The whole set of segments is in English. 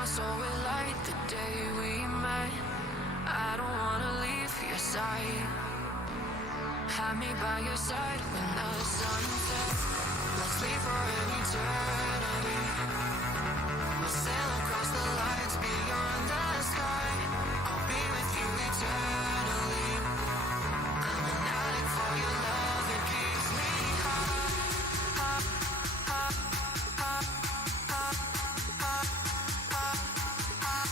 my soul with light the day we met. I don't wanna leave your side. Have me by your side when the sun sets. Let's leave for an eternity. We'll sail across the lights beyond the sky. I'll be with you eternally. I'm an addict for your love, it keeps me high, high, high, high, high, high, high, high.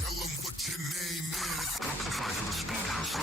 Tell them what your name is. Amplify for the speed house.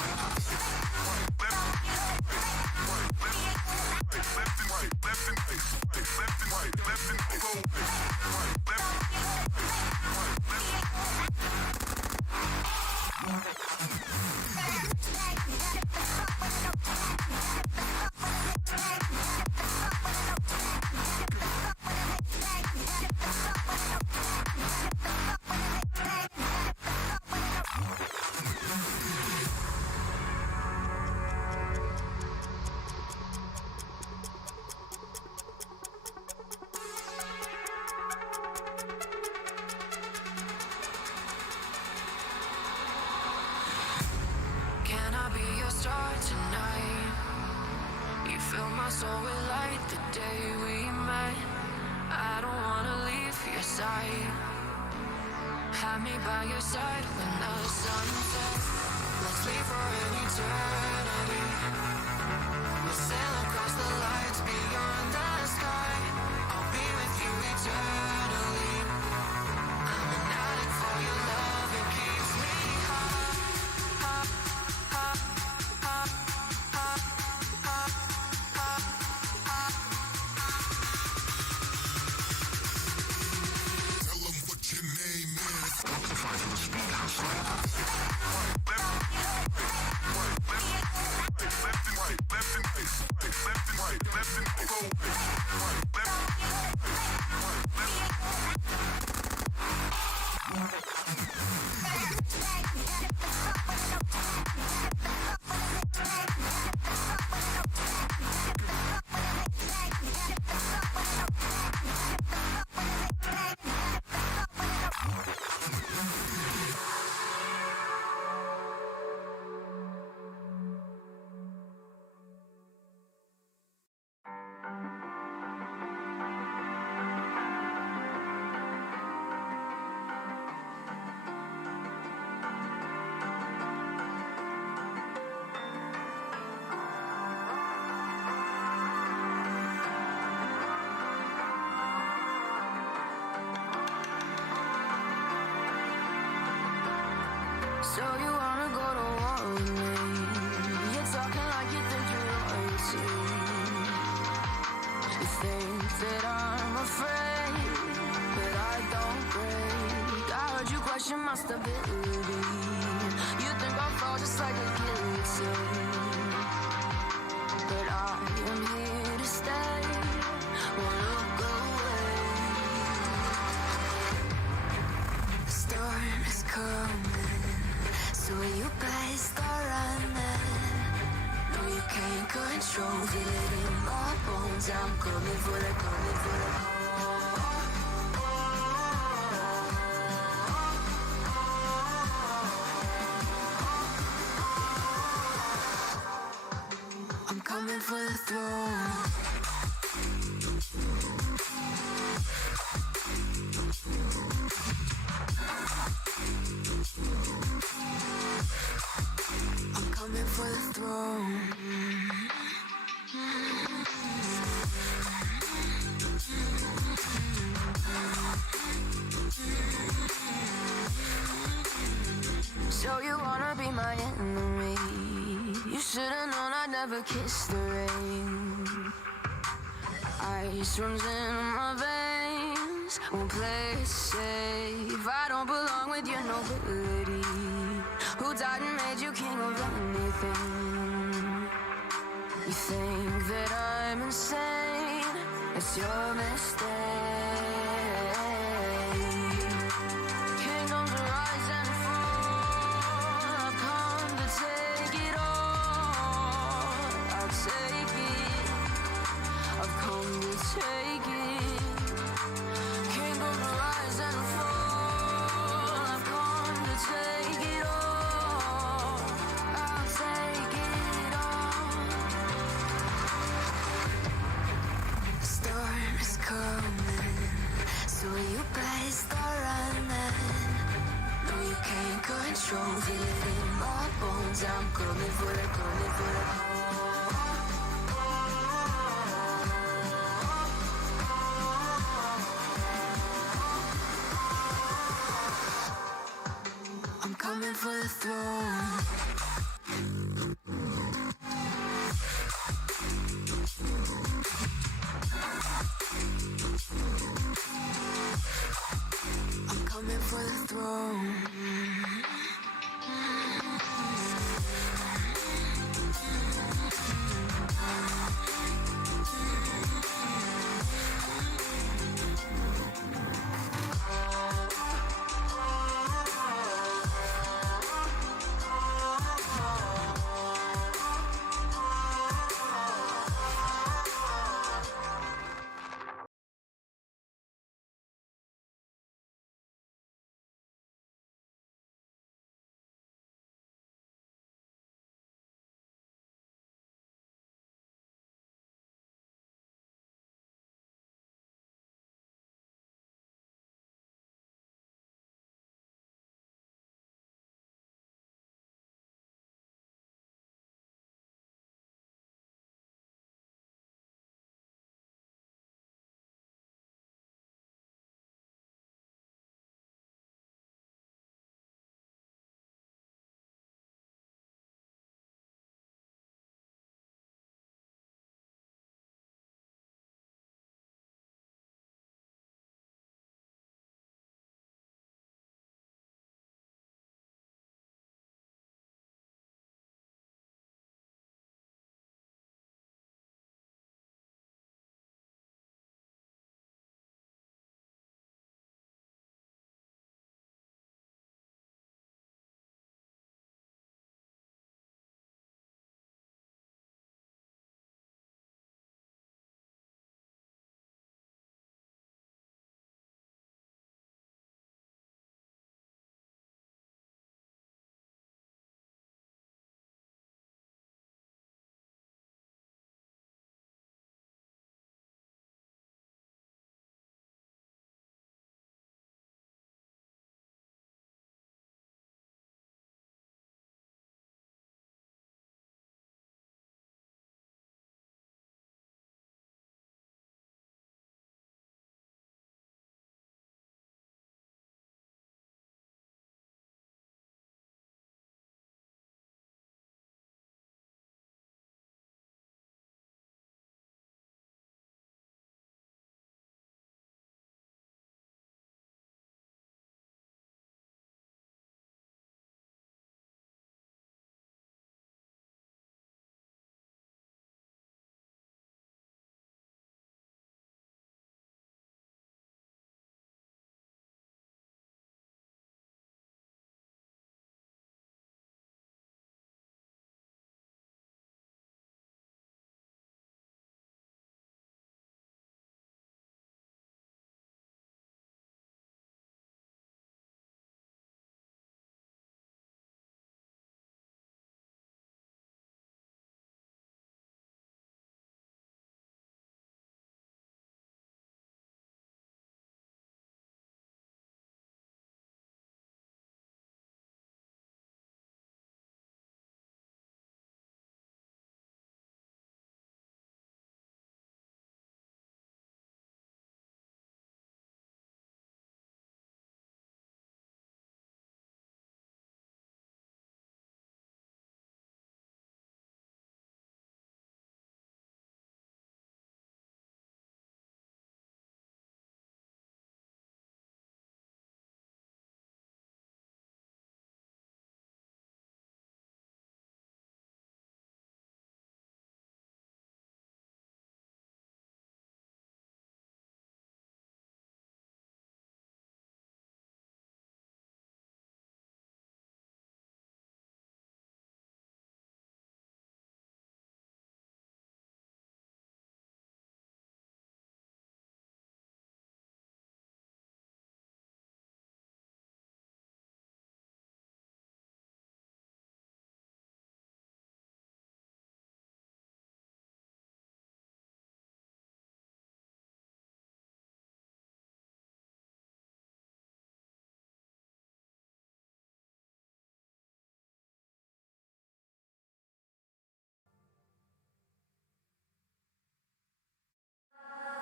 Star tonight, you fill my soul with light the day we met. I don't wanna leave your side. Have me by your side when the sun sets. Let's leave for an eternity. We'll sail across the lights beyond the sky. I'll be with you eternally. I'm an addict for your love, it keeps me high, high, high. Tell them what your name is. Amplify for the speed house. So you wanna go to war with me? You're talking like you think you're royalty. You think that I'm afraid, but I don't break. I heard you question my stability. You think I'll fall just like a guillotine, but I am here to stay. Won't look away. The storm is coming, so you better start running. No, you can't control, feel it in my bones. I'm coming for the, coming for the. I'm coming for the throne. Coming for the throne. So you wanna be my enemy? You should've known I'd never kiss the rain. Ice runs in my veins, won't play it safe. I don't belong with your nobility. Who died and made you king of anything? You think that I'm insane? It's your mistake. Kingdoms rise and fall. I've come to take it all. I'll take it. I've come to take it. you better start running. No, you can't control. Feel it in my bones. I'm coming for the, coming for the. I'm coming for the throne. I'm coming for the throne.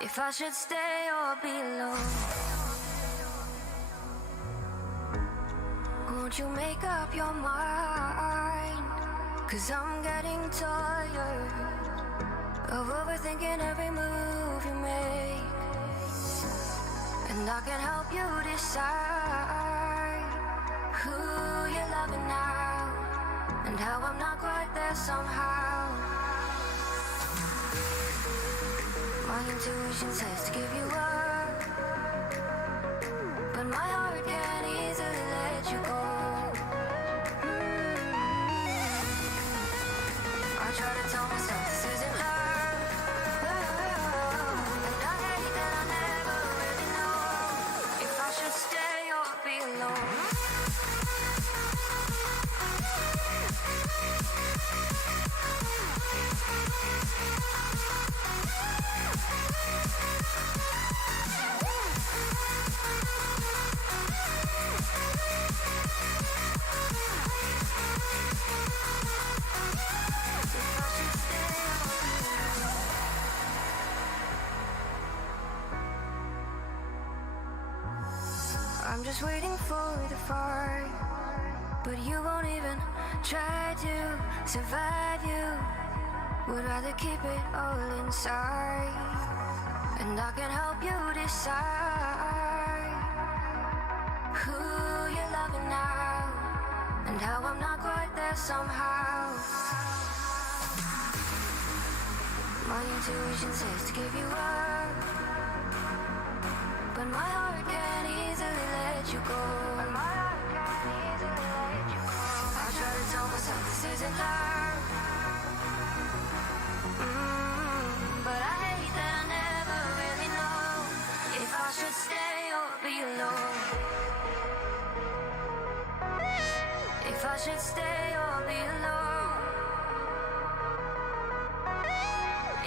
if I should stay or be alone. Won't you make up your mind? 'Cause I'm getting tired of overthinking every move you make. And I can help you decide who you're loving now, and how I'm not quite there somehow. My intuition says to give you up, but my heart can't easily let you go. I try to tell myself this isn't love, and I hate that I never really know if I should stay or be alone. I'm just waiting for the fight, but you won't even try to survive. You would rather keep it all inside, and I can help you decide who you're loving now, and how I'm not quite there somehow. My intuition says to give you up, but my heart can't easily let you go. I try to tell myself this isn't love, but I hate that I never really know if I should stay or be alone. If I should stay or be alone.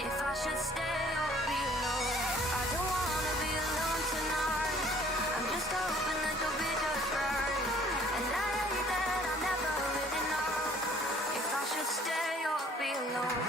If I should stay or be alone. I don't wanna be alone tonight. I'm just hoping that you'll be just right. And I hate that I never really know if I should stay or be alone.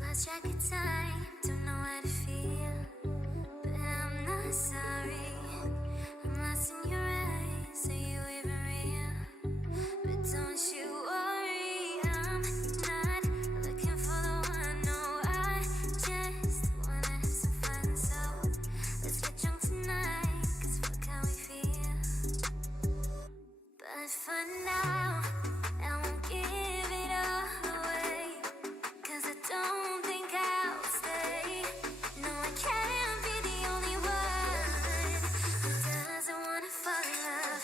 Lost track of time, don't know how to feel, but I'm not sorry. I'm lost in your eyes, are you even real? But don't you worry, I'm not looking for the one. No, I just wanna have some fun. So let's get drunk tonight, 'cause fuck how we feel. But for now, I won't give it all away, 'cause I don't think I'll stay. No, I can't be the only one who doesn't wanna fall in love.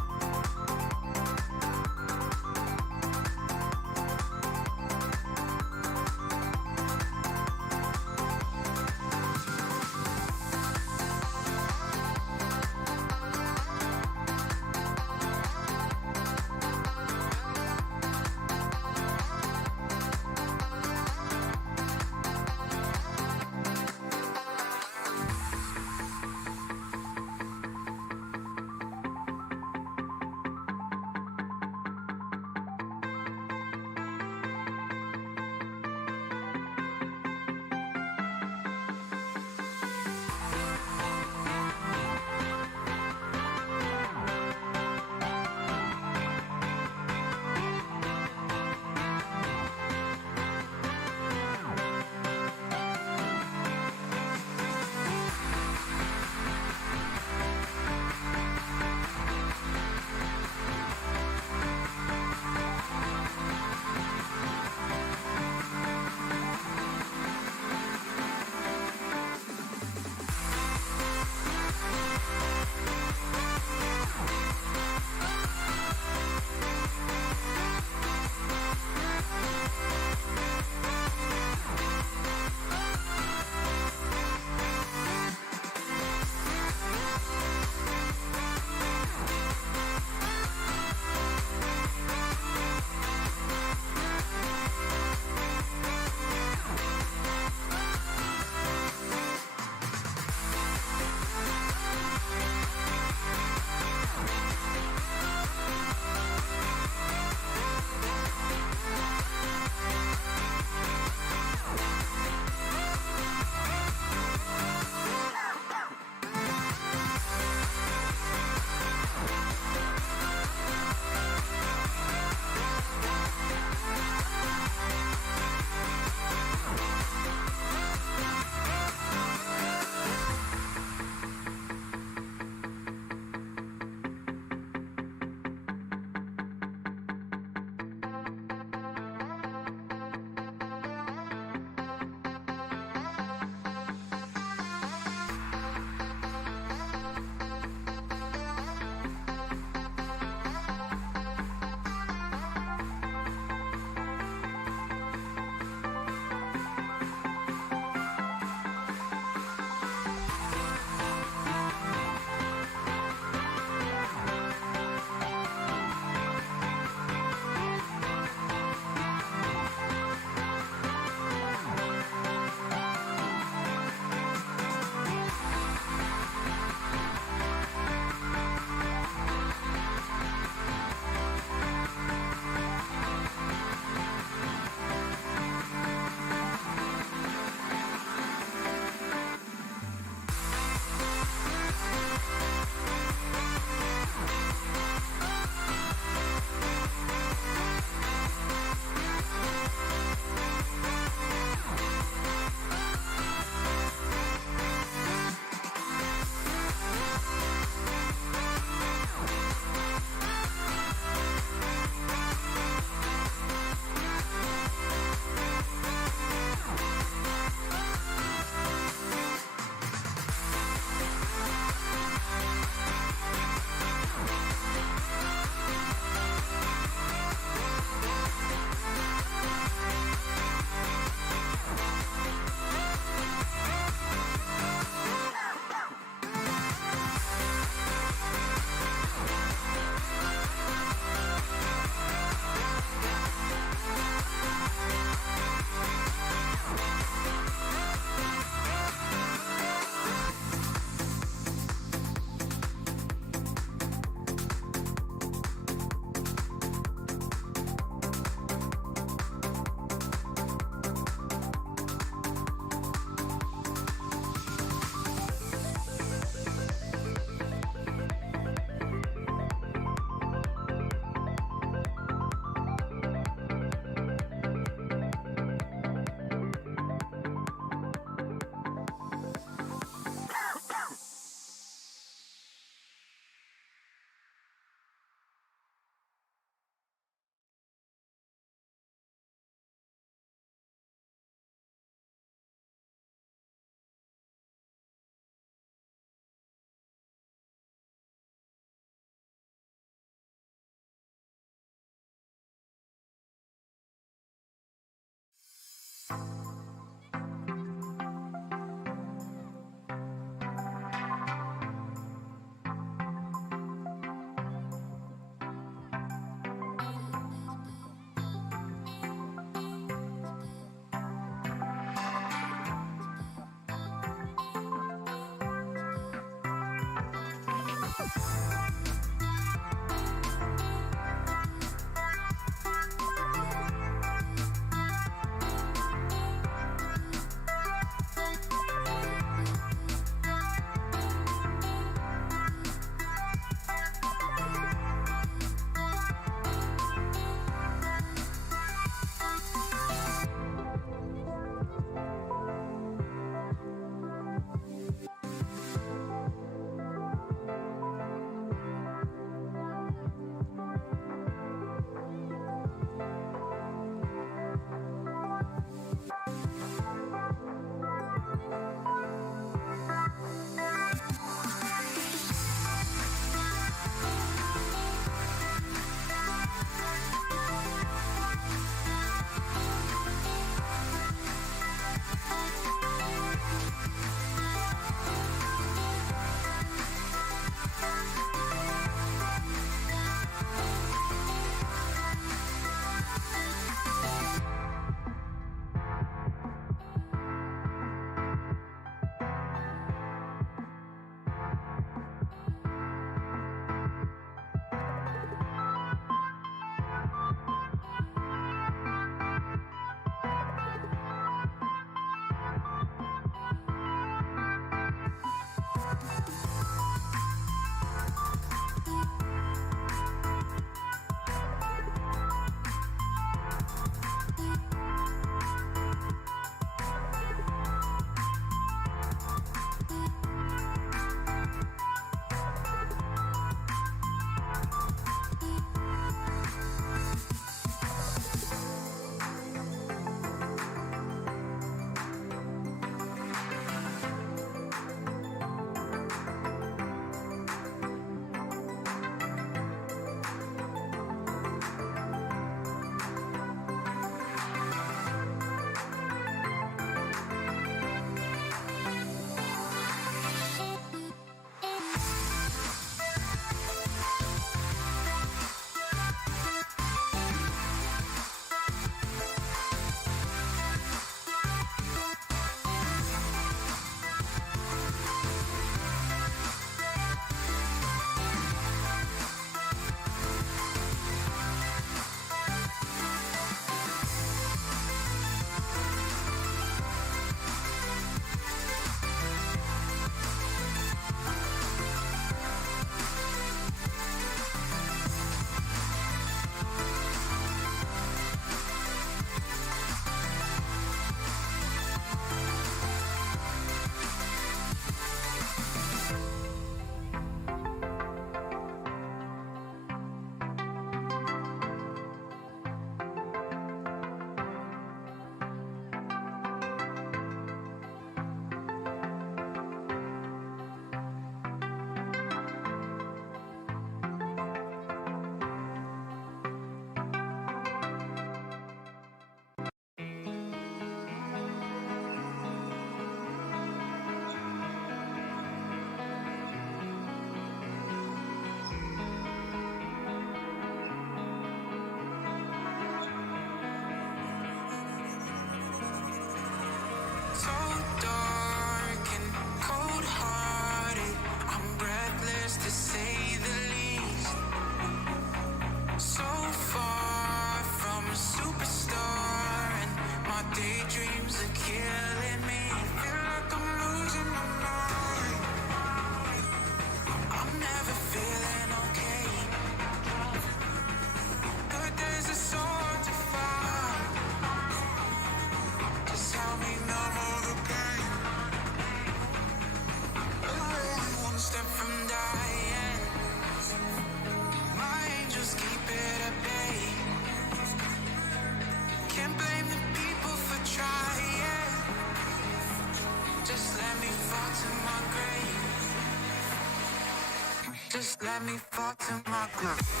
Just let me fall to my groove.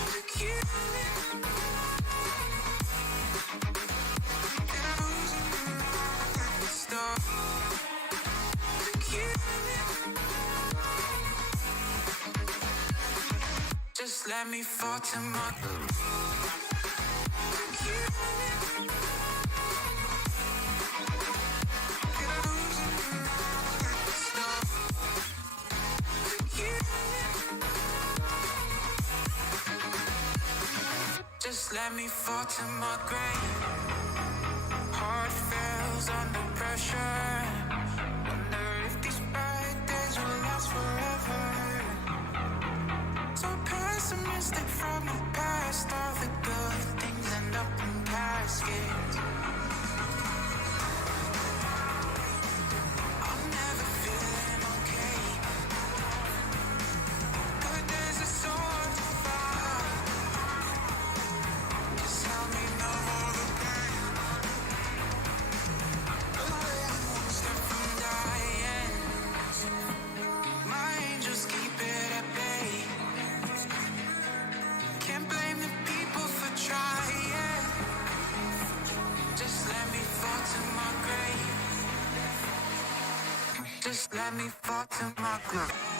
Look you. Stop. Look you. Just let me fall to my groove. Look you. Stop. Look you. Just let me fall to my grave. Heart fails under pressure. Wonder if these bad days will last forever. So pessimistic from the past. All the good things end up in caskets. I'm never feeling okay. Good days are so hard to find. Just help me know all the pain. One step from dying. My angels keep it at bay. Can't blame the people for trying. Just let me fall to my grave. Just let me fall to my grave.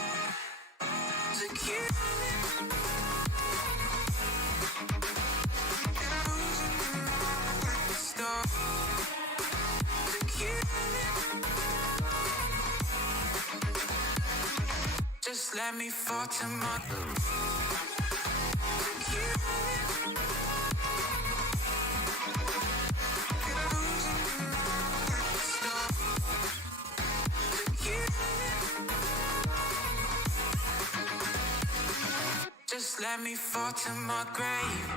To keep stop. To keep just let me fall to my grave. Just let me fall to my grave.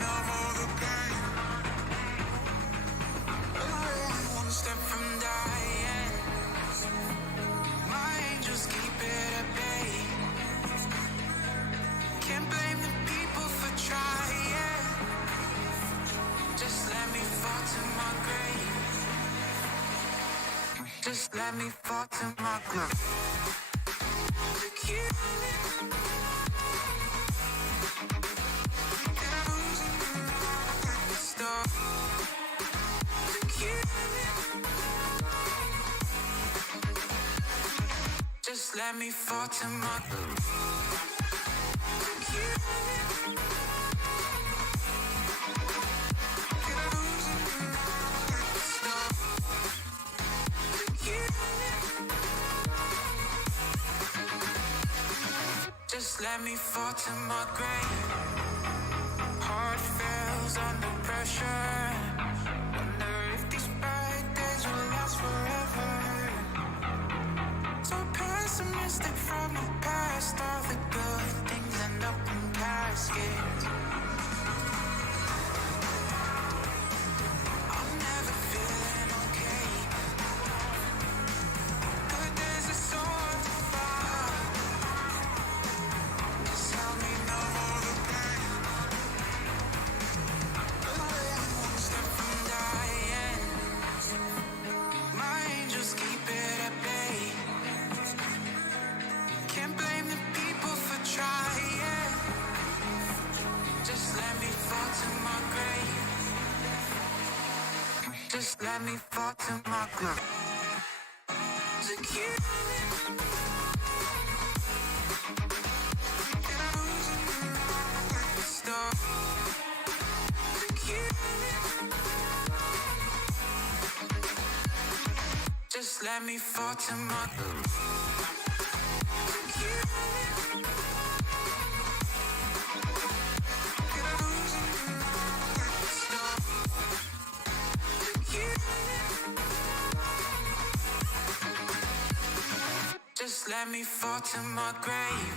no more the pain. I'm one step from dying. My angels keep it at bay. Can't blame the people for trying. Just let me fall to my grave. Just let me fall to my grave. Look you. Just let me fall to my Just let me fall to my grave. Heart fails under pressure. Wonder if these bad days will last forever. So pessimistic from the past. All the good things end up in caskets. I'm never feeling okay. Good days are so hard to find. Just help me know all the pain. One step from dying. My angels keep it at bay. Can't blame the people for trying. Just let me fall to my grave. Just let me fall to my grave. Just let me fall to my Just let me fall to my grave.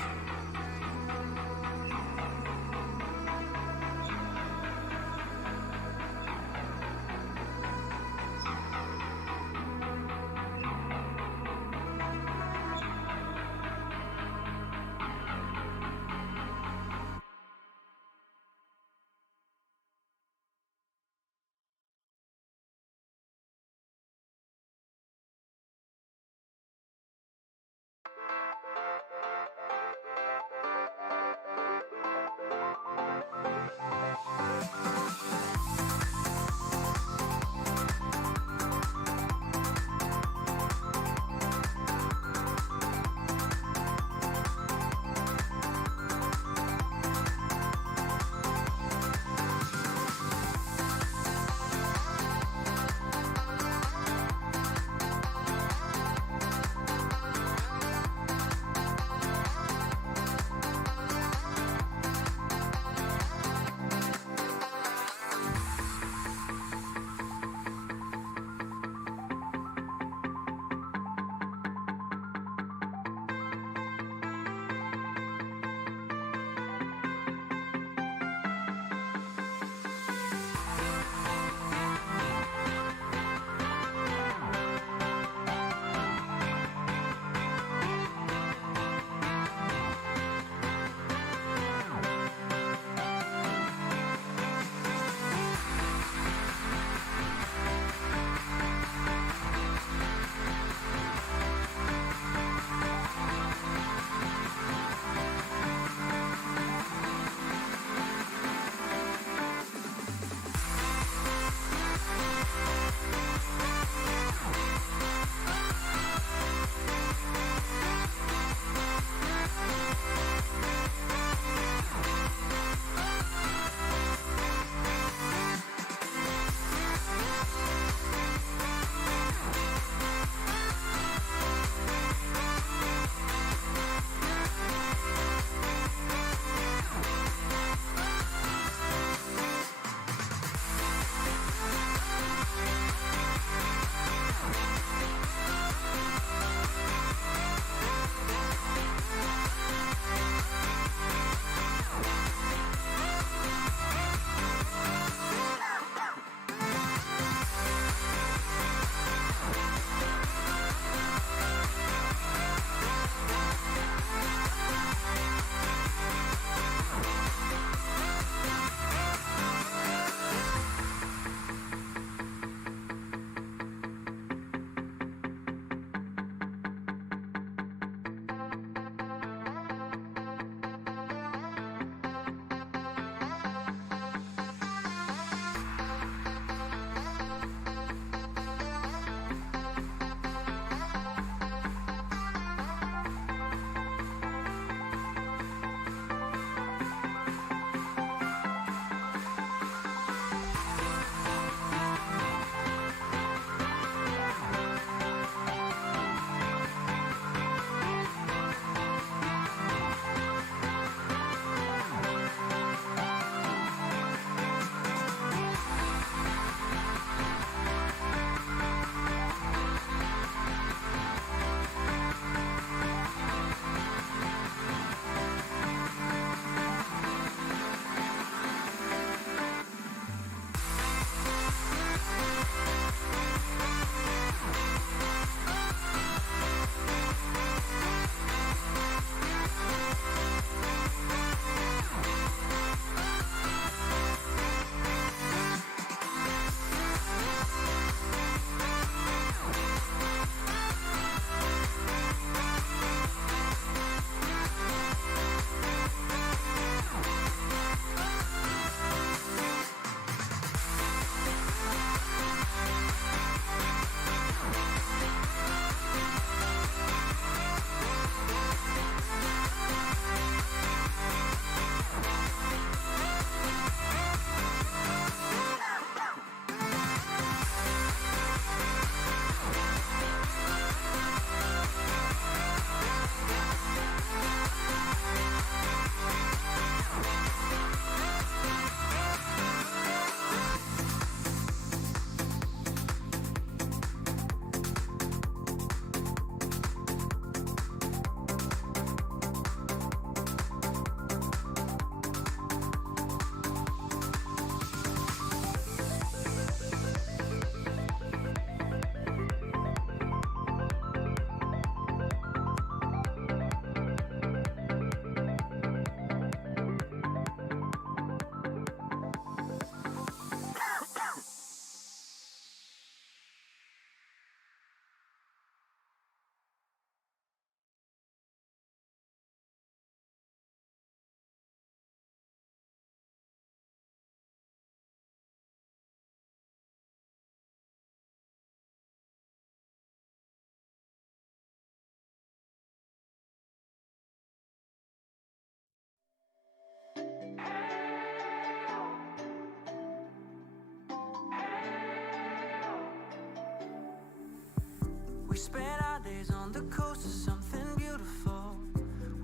We spent our days on the coast of something beautiful.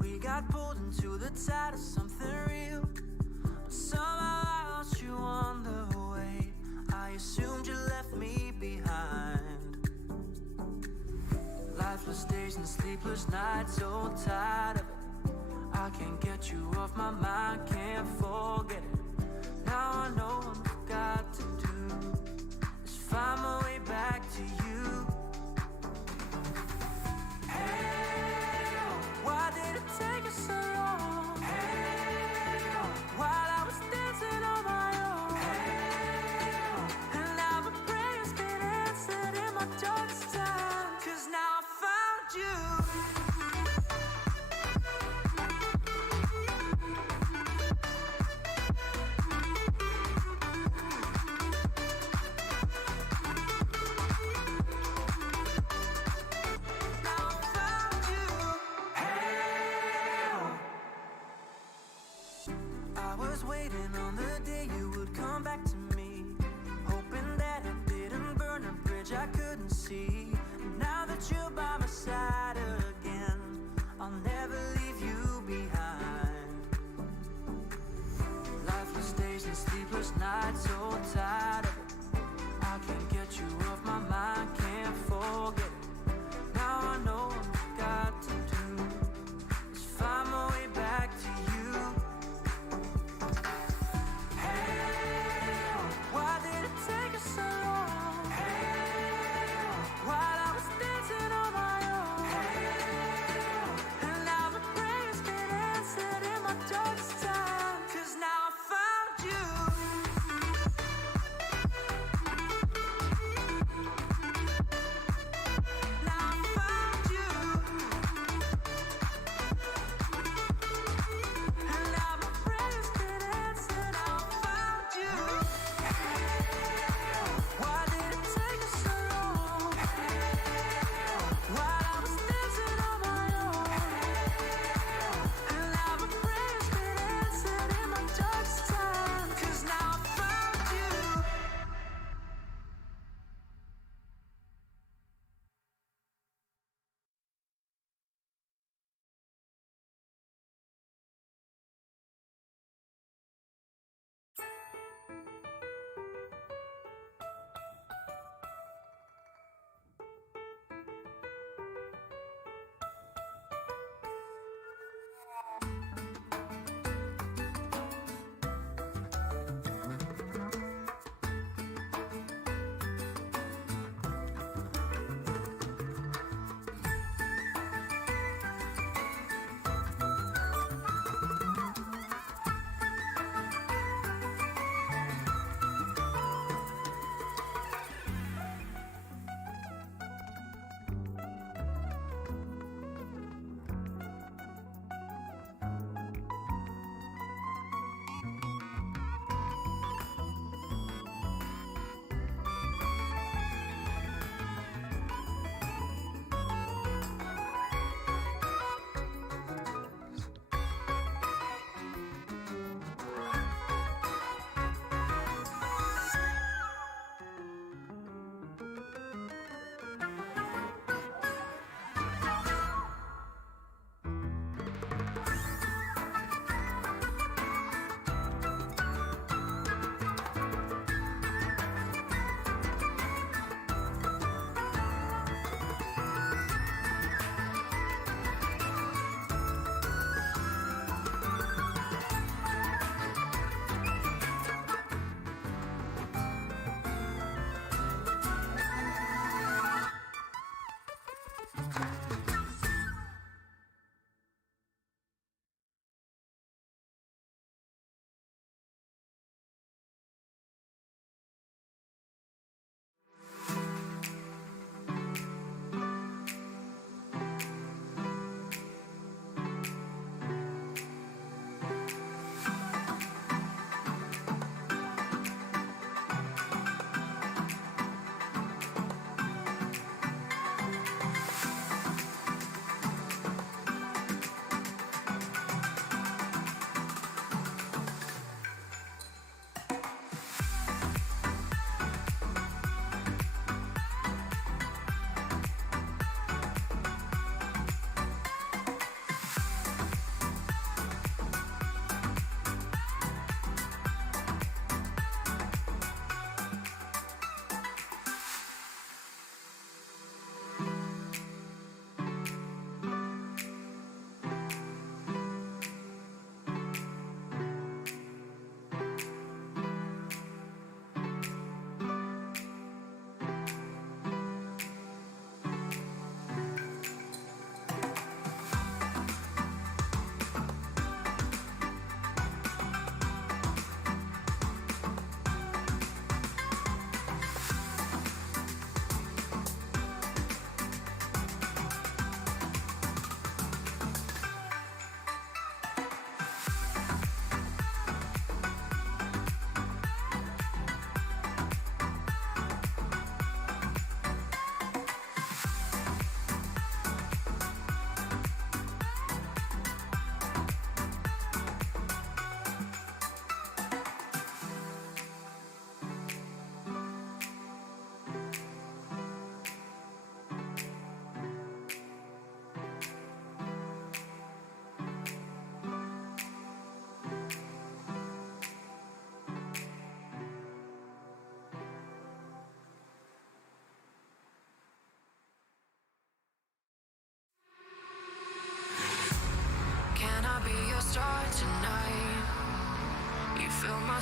We got pulled into the tide of something real. But somehow I lost you on the way. I assumed you left me behind. Lifeless days and sleepless nights, so tired of it. I can't get you off my mind, can't forget it. Now I know what I've got to do is find my way back to you. Hey, why did it take us so long? Hey, while I was dancing on my own. Hey, and now my prayers get answered in my darkest time. 'Cause now I found you. I was waiting on the day you would come back to me, hoping that I didn't burn a bridge I couldn't see. Now that you're by my side again, I'll never leave you behind. Lifeless days and sleepless nights, so tired of it. I can't get you off my mind, can't forget it. Now I know what I've got to do is find my way back to you. Hey, why did it take us so long? Hey, while I was dancing on my own. Hey, and now my prayers get answered in my darkest time. 'Cause now I found you.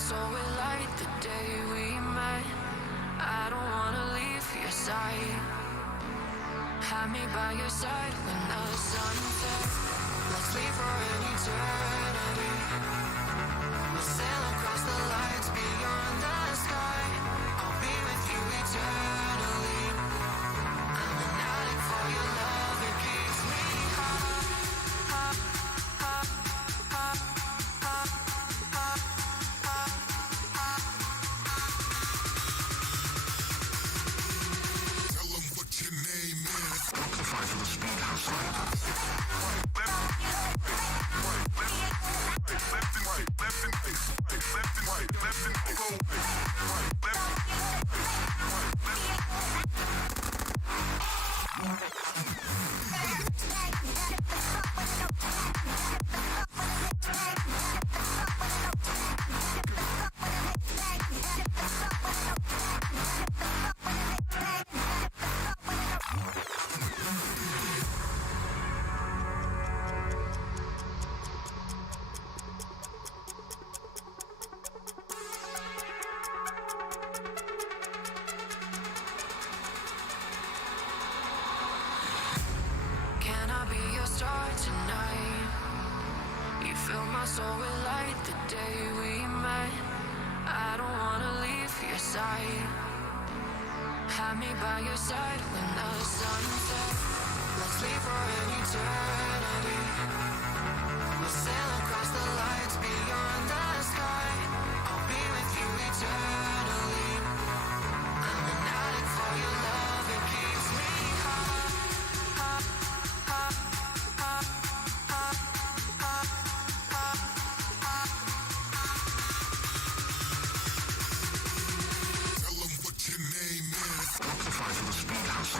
soul with light the day we met. I don't wanna leave your side. Have me by your side when the sun sets. Let's leave for an eternity. We'll sail across the lights beyond the sky. I'll be with you eternally. I'm an addict for your love, it keeps me high. Tell them what your name is. Amplify for the speed house. Can I be your star tonight? You fill my soul with light the day we met. I don't wanna leave your side. Have me by your side when the sun sets. Let's leave for an eternity. We'll sail across the lights beyond the sky. I'll be with you eternally. I'm an addict for your love, it keeps me high. Tell them what your name is. Amplify for the speed house.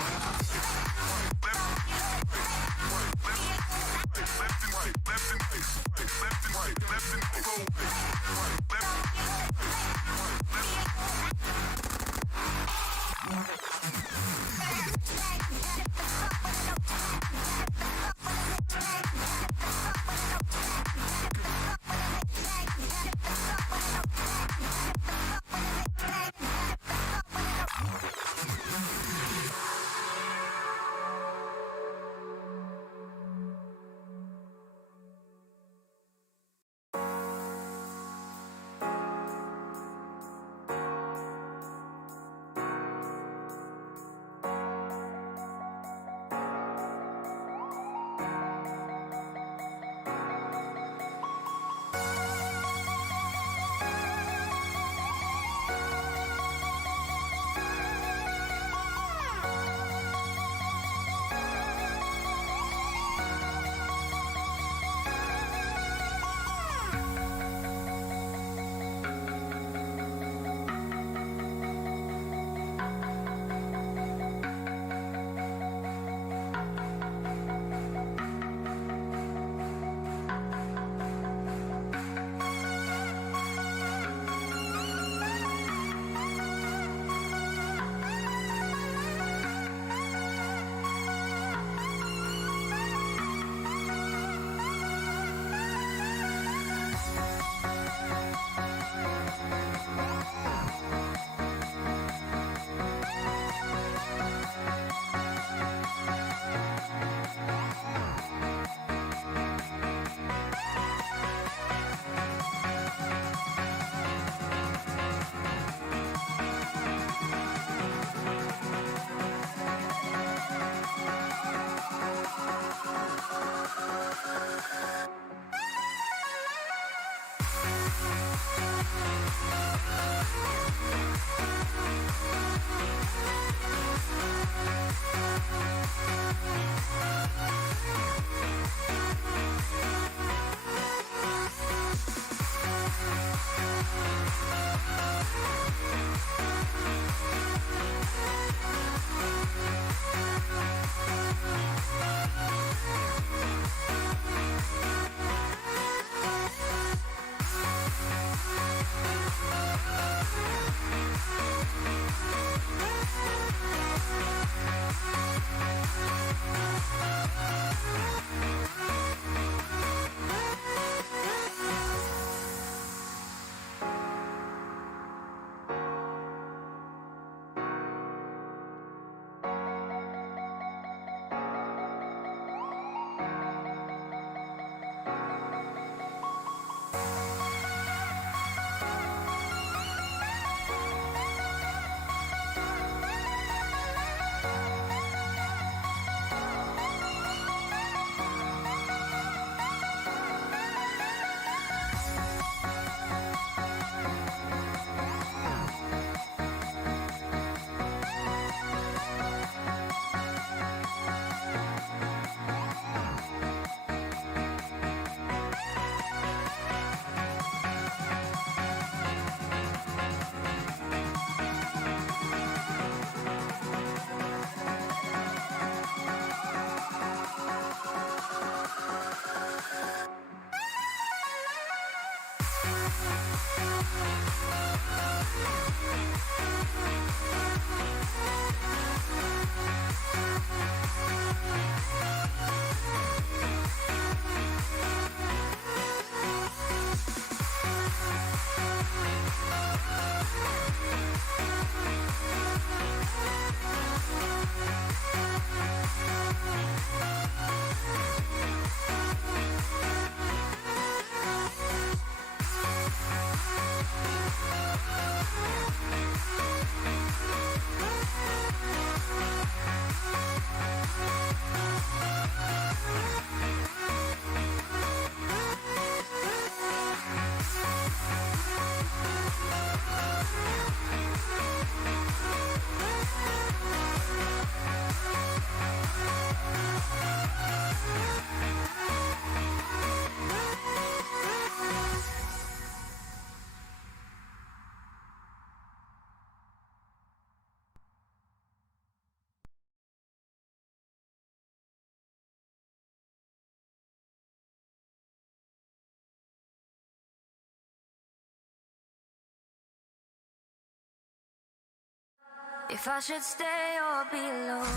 if I should stay or be alone.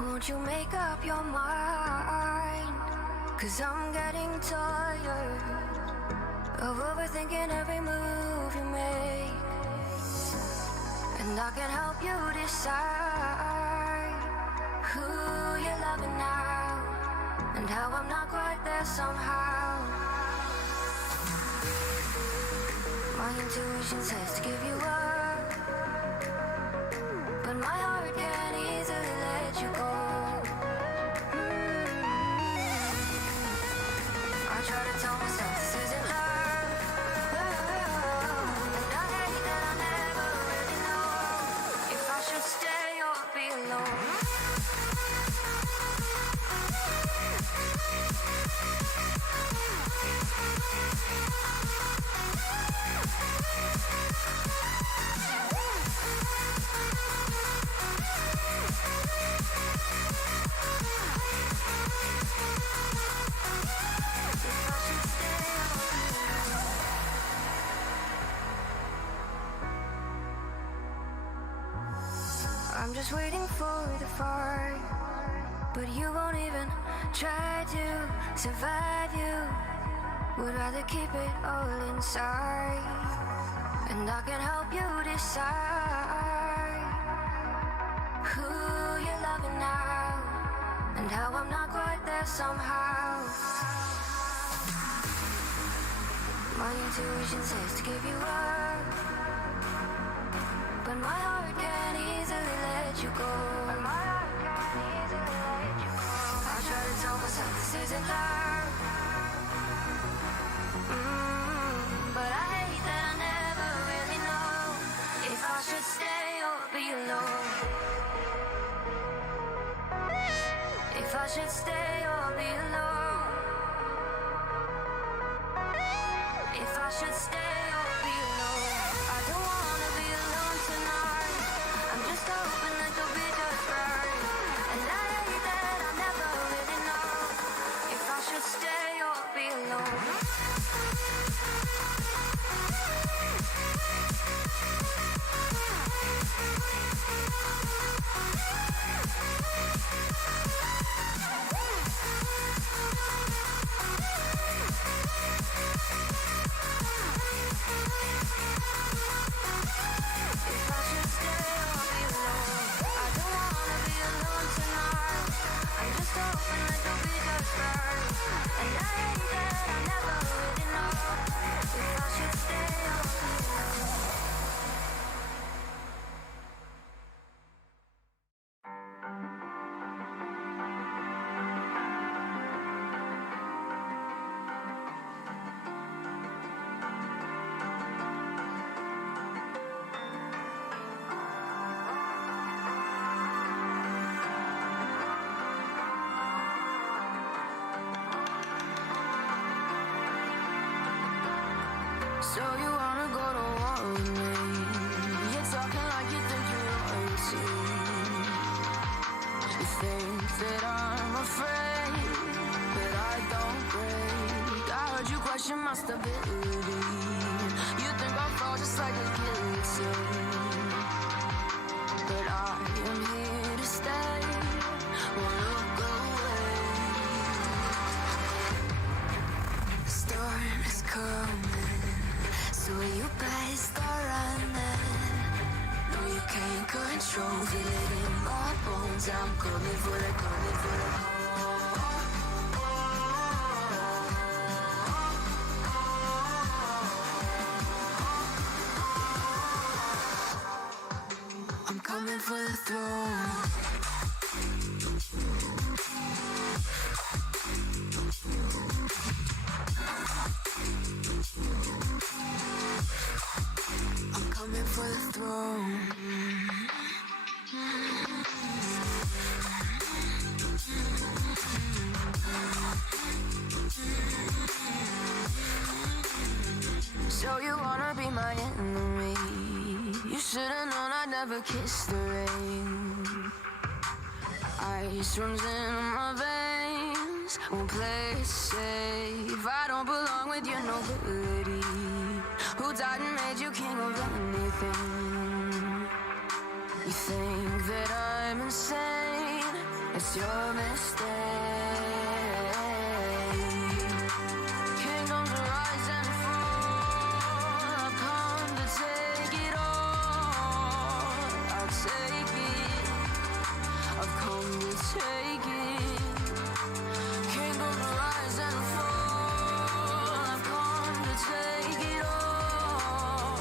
Won't you make up your mind? 'Cause I'm getting tired of overthinking every move you make. And I can help you decide who you're loving now, and how I'm not quite there somehow. My intuition says to give you up, but my heart can't easily let you go. I try to tell myself this isn't love, and I hate that I never really know if I should stay or be alone. I'm just waiting for the fire, but you won't even try to survive. You would rather keep it all inside, and I can help you decide who you're loving now, and how I'm not quite there somehow. My intuition says to give you up, but my heart can't easily let you go. I try to tell myself this isn't love, but I hate that I never really know if I should stay or be alone. If I should stay or be alone. If I should stay or be alone. I don't wanna be alone tonight. I'm just hoping that you'll be just right. And I hate that I never really know if I should stay or be alone. So you wanna go to war with me? You're talking like you think you're royalty. You think that I'm afraid, but I don't break. I heard you question my stability. You think I'll fall just like a guillotine, but I am here to stay. Won't look away. The storm is coming, so you better start running. No, you can't control, feel it in my bones. I'm coming for the, coming for the. I'm coming for the throne. I'm coming for the throne. So you wanna be my enemy? You should've known I'd never kiss the rain. Ice runs in my veins, won't play it safe. I don't belong with your nobility. who died and made you king of anything. You think that I'm insane, it's your mistake. Kingdoms rise and fall, I've come to take it all. I'll take it, I've come to take it. Kingdoms rise and fall, I've come to take it all.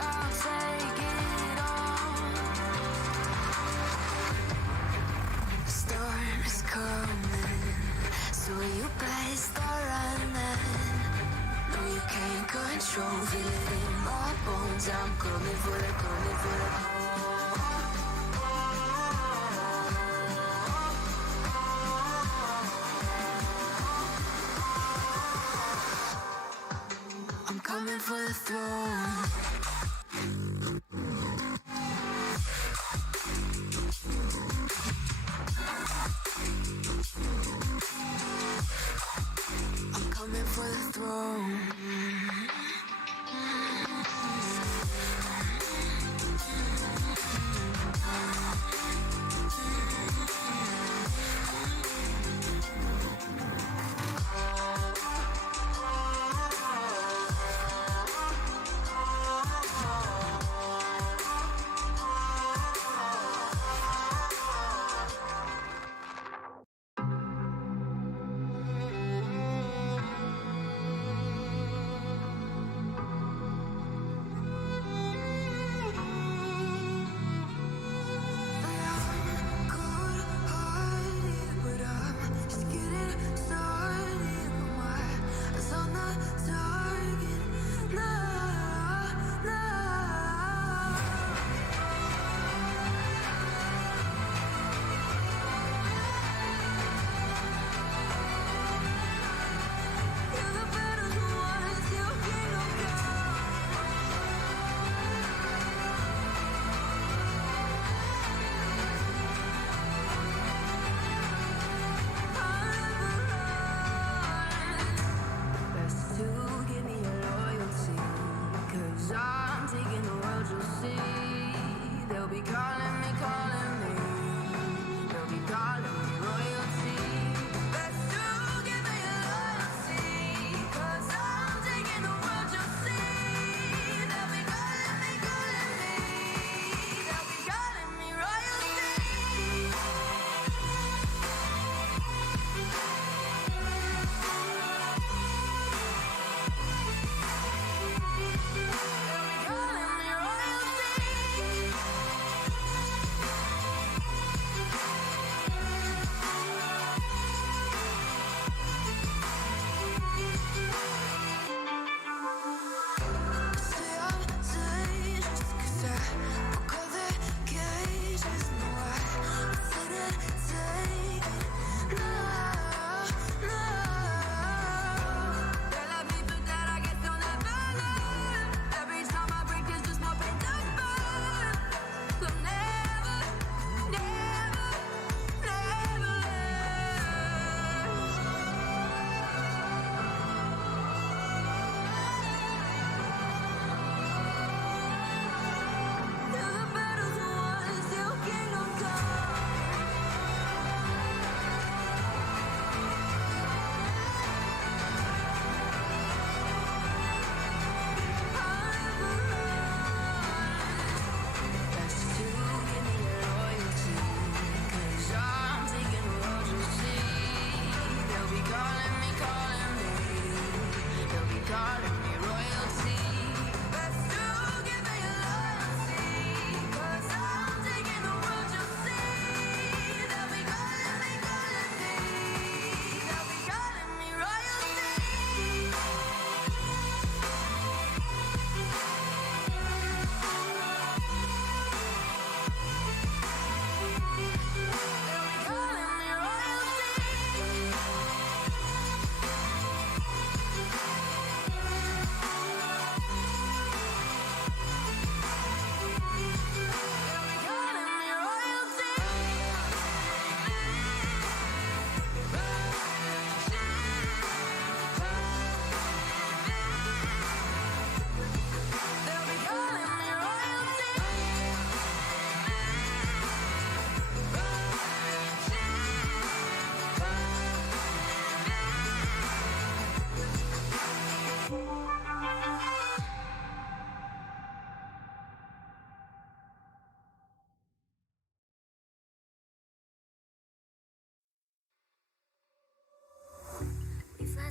I'll take it all. The storm is coming, so you better start running. No, you can't control, feel it in my bones. I'm coming for the, coming for the. I'm coming for the throne. I'm coming for the throne.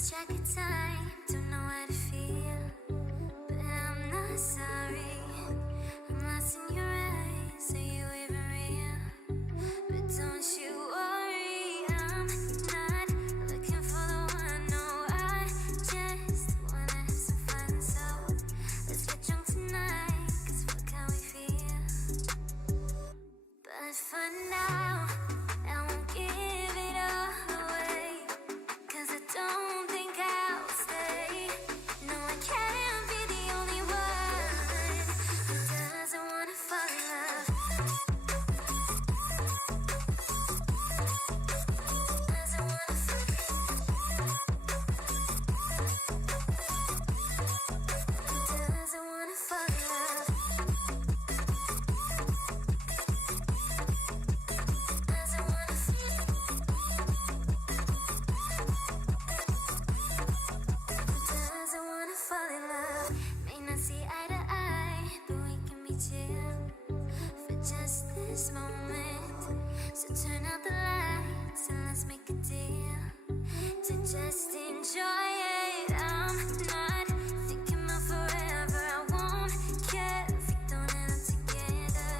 lost track of time, don't know how to feel, but I'm not sorry. I'm lost in your eyes, are you even real? But don't you worry, I'm not looking for the one. No, I just wanna have some fun. So let's get drunk tonight, 'cause fuck how we feel. But for now, I won't give it all away, 'cause I don't think I'll stay. No, I can't be the only one who doesn't wanna fall in love. Doesn't wanna fall in love. Doesn't wanna fall in love. Doesn't wanna feel. Doesn't wanna fall in love. May not see eye to eye, but we can be chill for just this moment. So turn out the lights and let's make a deal to just enjoy it. I'm not thinking about forever. I won't care if we don't end up together.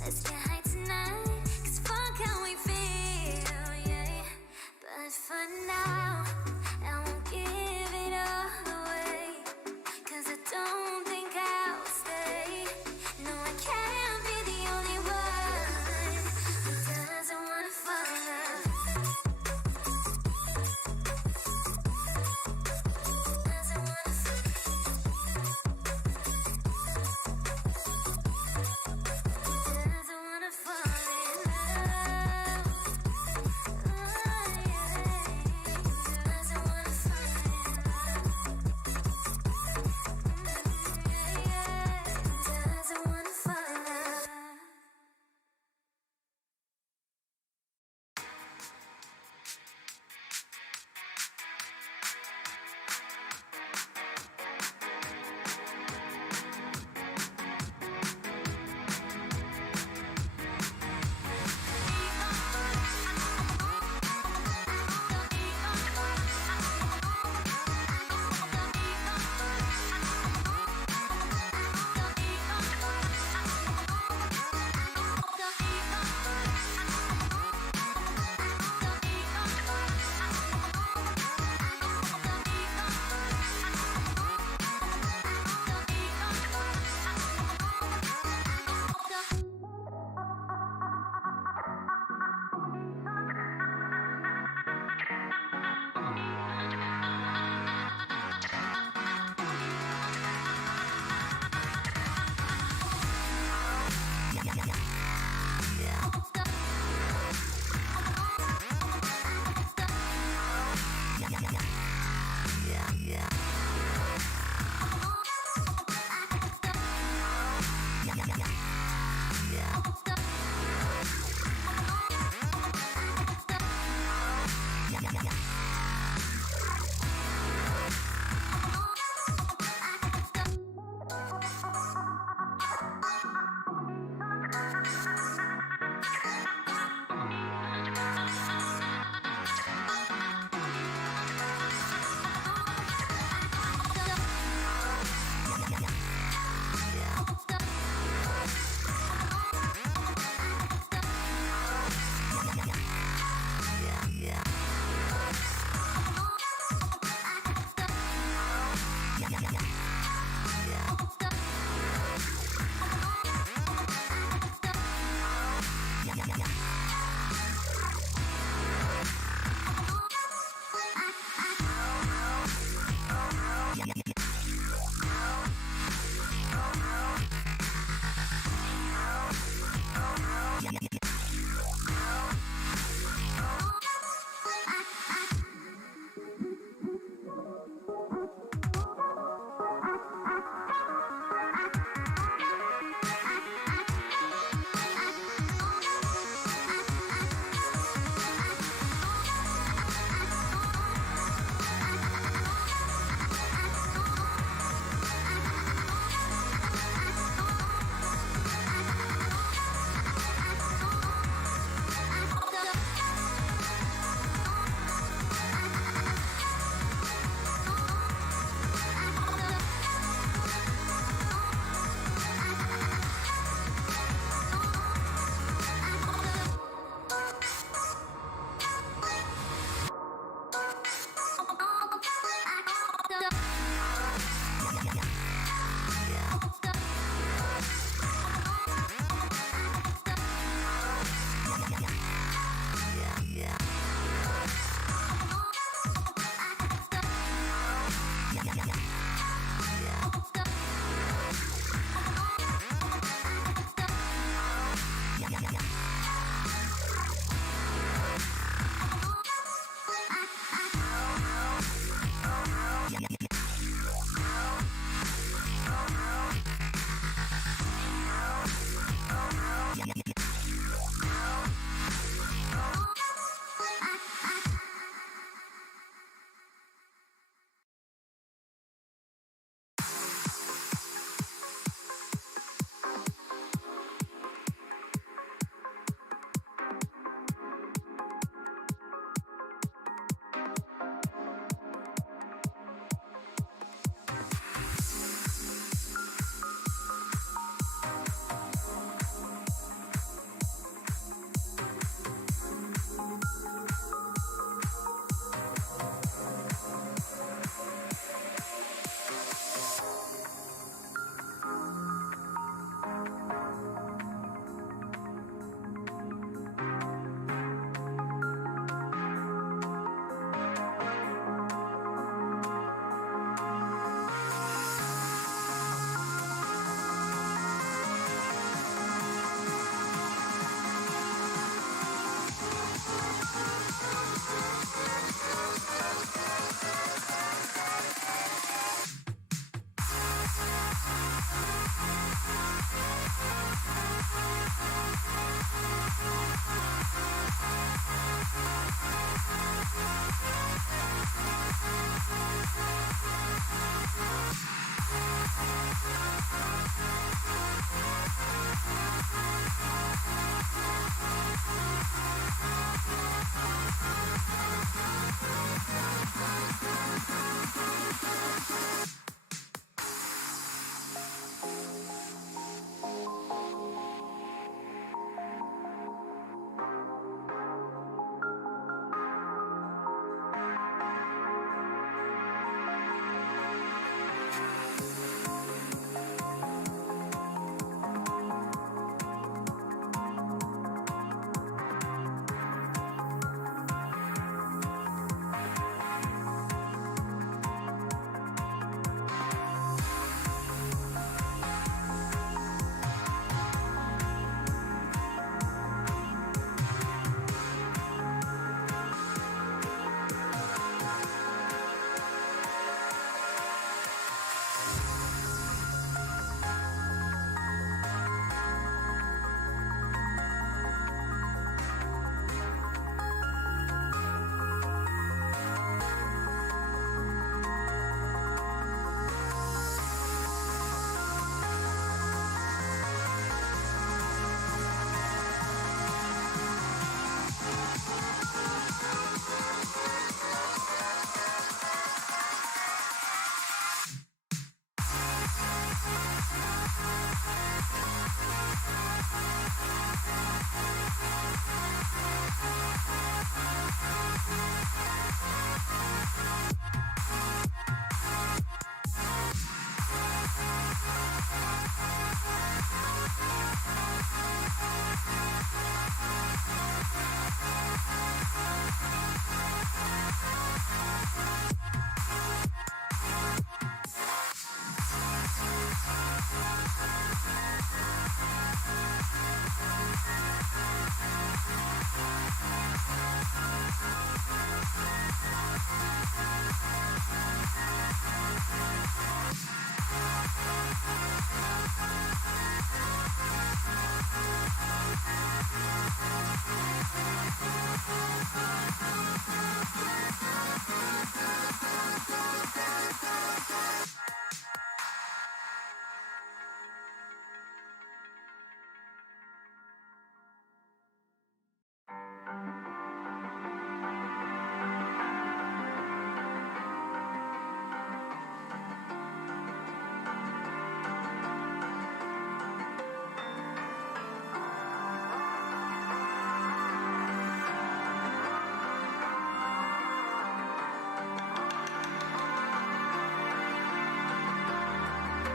Let's get high tonight, 'cause fuck how we feel, yeah. But for now, I won't give it all away, 'cause I don't think I'll stay. No, I can't be the only one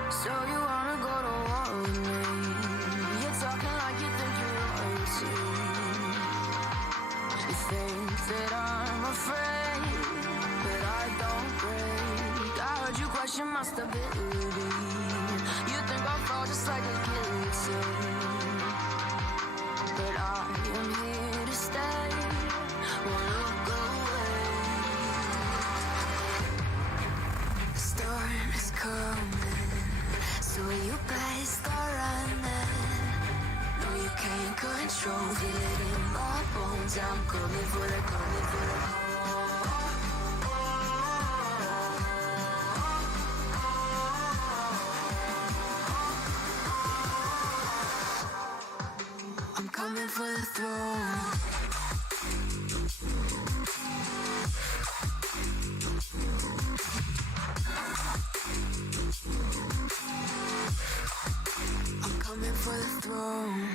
So you wanna go to war with me? You're talking like you think you're royalty. You think that I'm afraid, but I don't break. I heard you question my stability. You think I'll fall just like a guillotine, but I am here to stay. Won't look away. The storm is coming, so you better start running. No, you can't control, feel it in my bones. I'm coming for the, coming for the. I'm coming for the throne. I'm coming for the throne.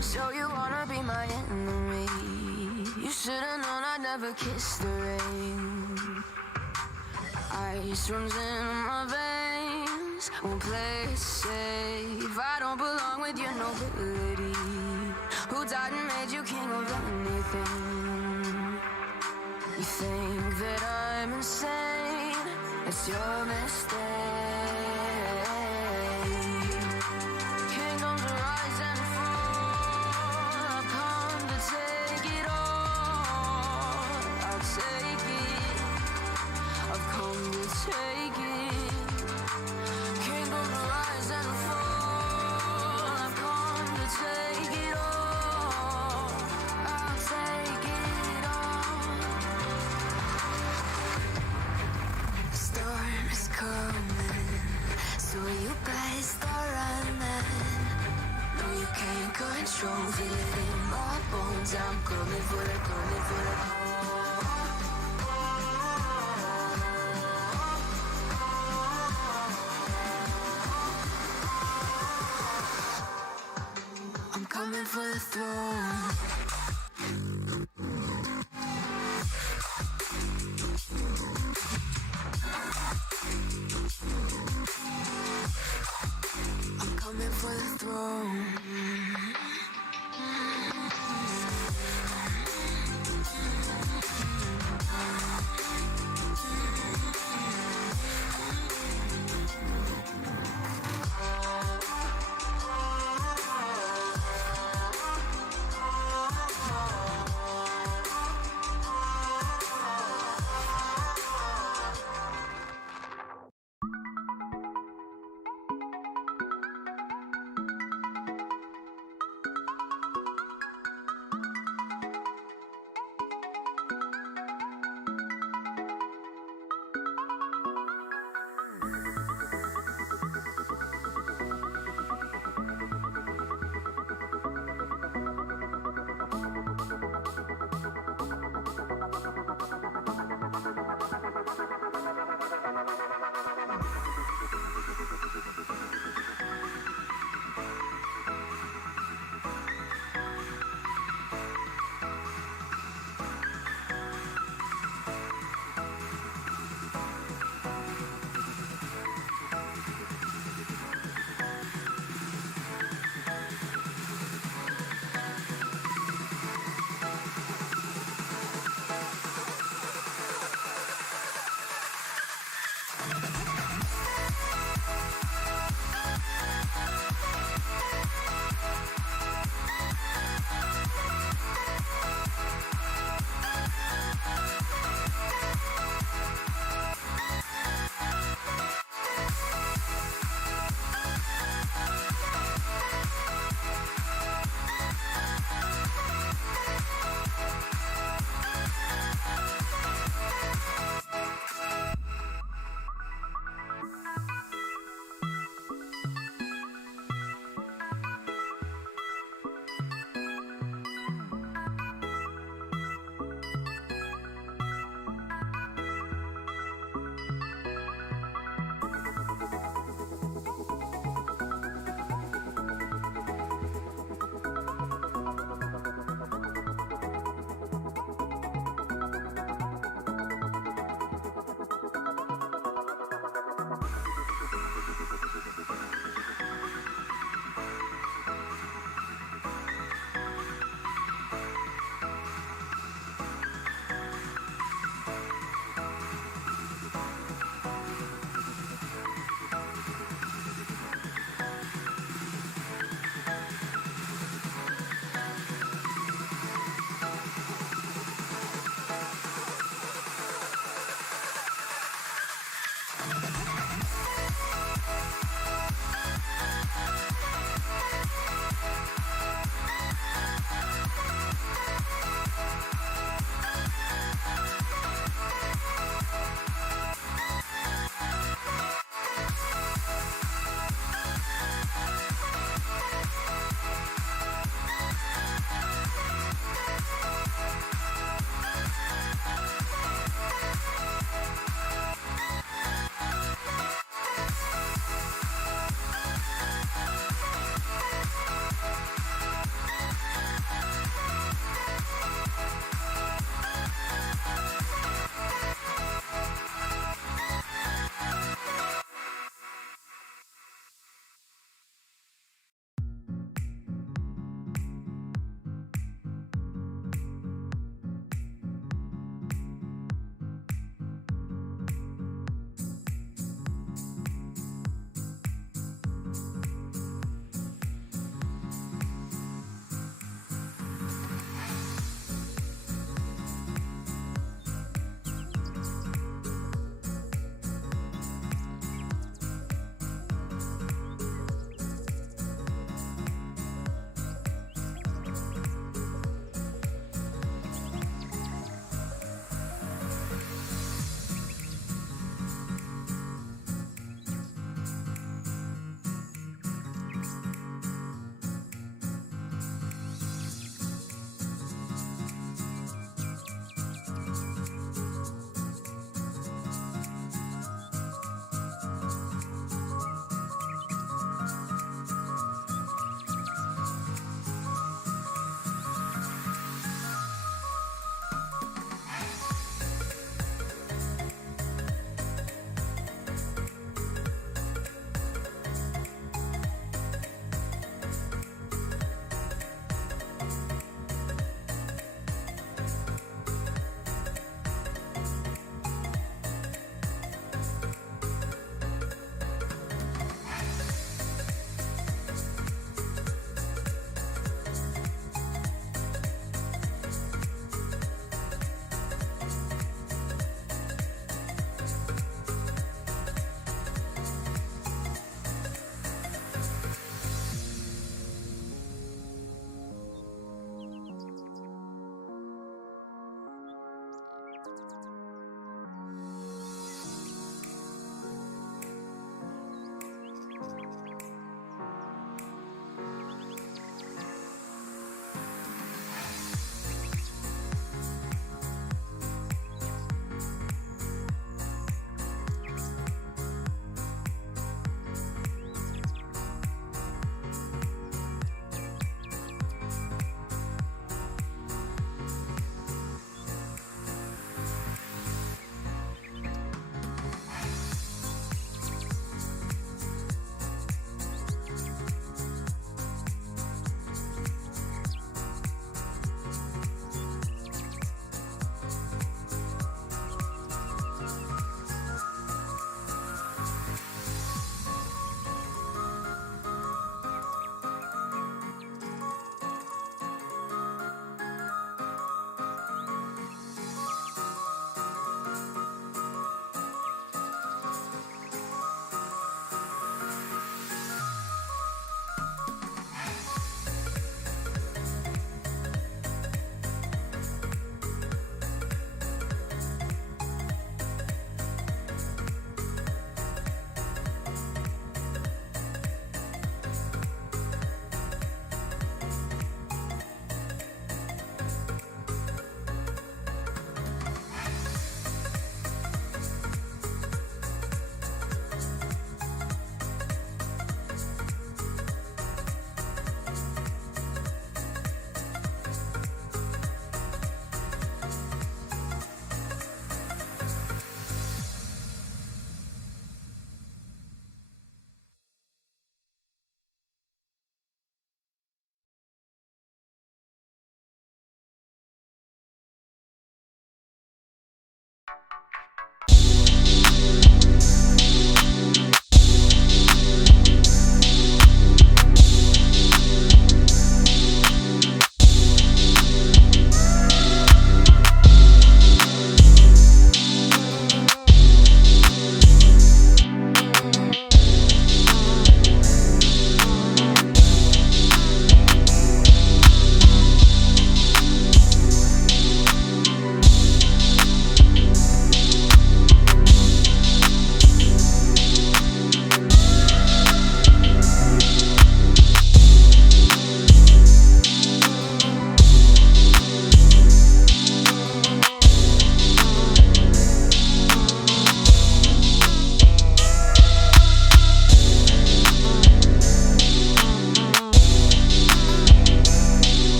So you wanna be my enemy? You should've known I'd never kiss the rain. Ice runs in my veins, won't play it safe. I don't belong with your nobility. Who died and made you king of anything? You think that I'm insane? It's your mistake. Kingdoms rise and fall. I've come to take it all. I'll take it. I've come to take it. Kingdoms rise and fall. I've come to take it all. I'll take it all. The storm is coming, so you better start running. No, you can't control, feel it in my bones. I'm coming for the, coming for the. I'm coming for the throne.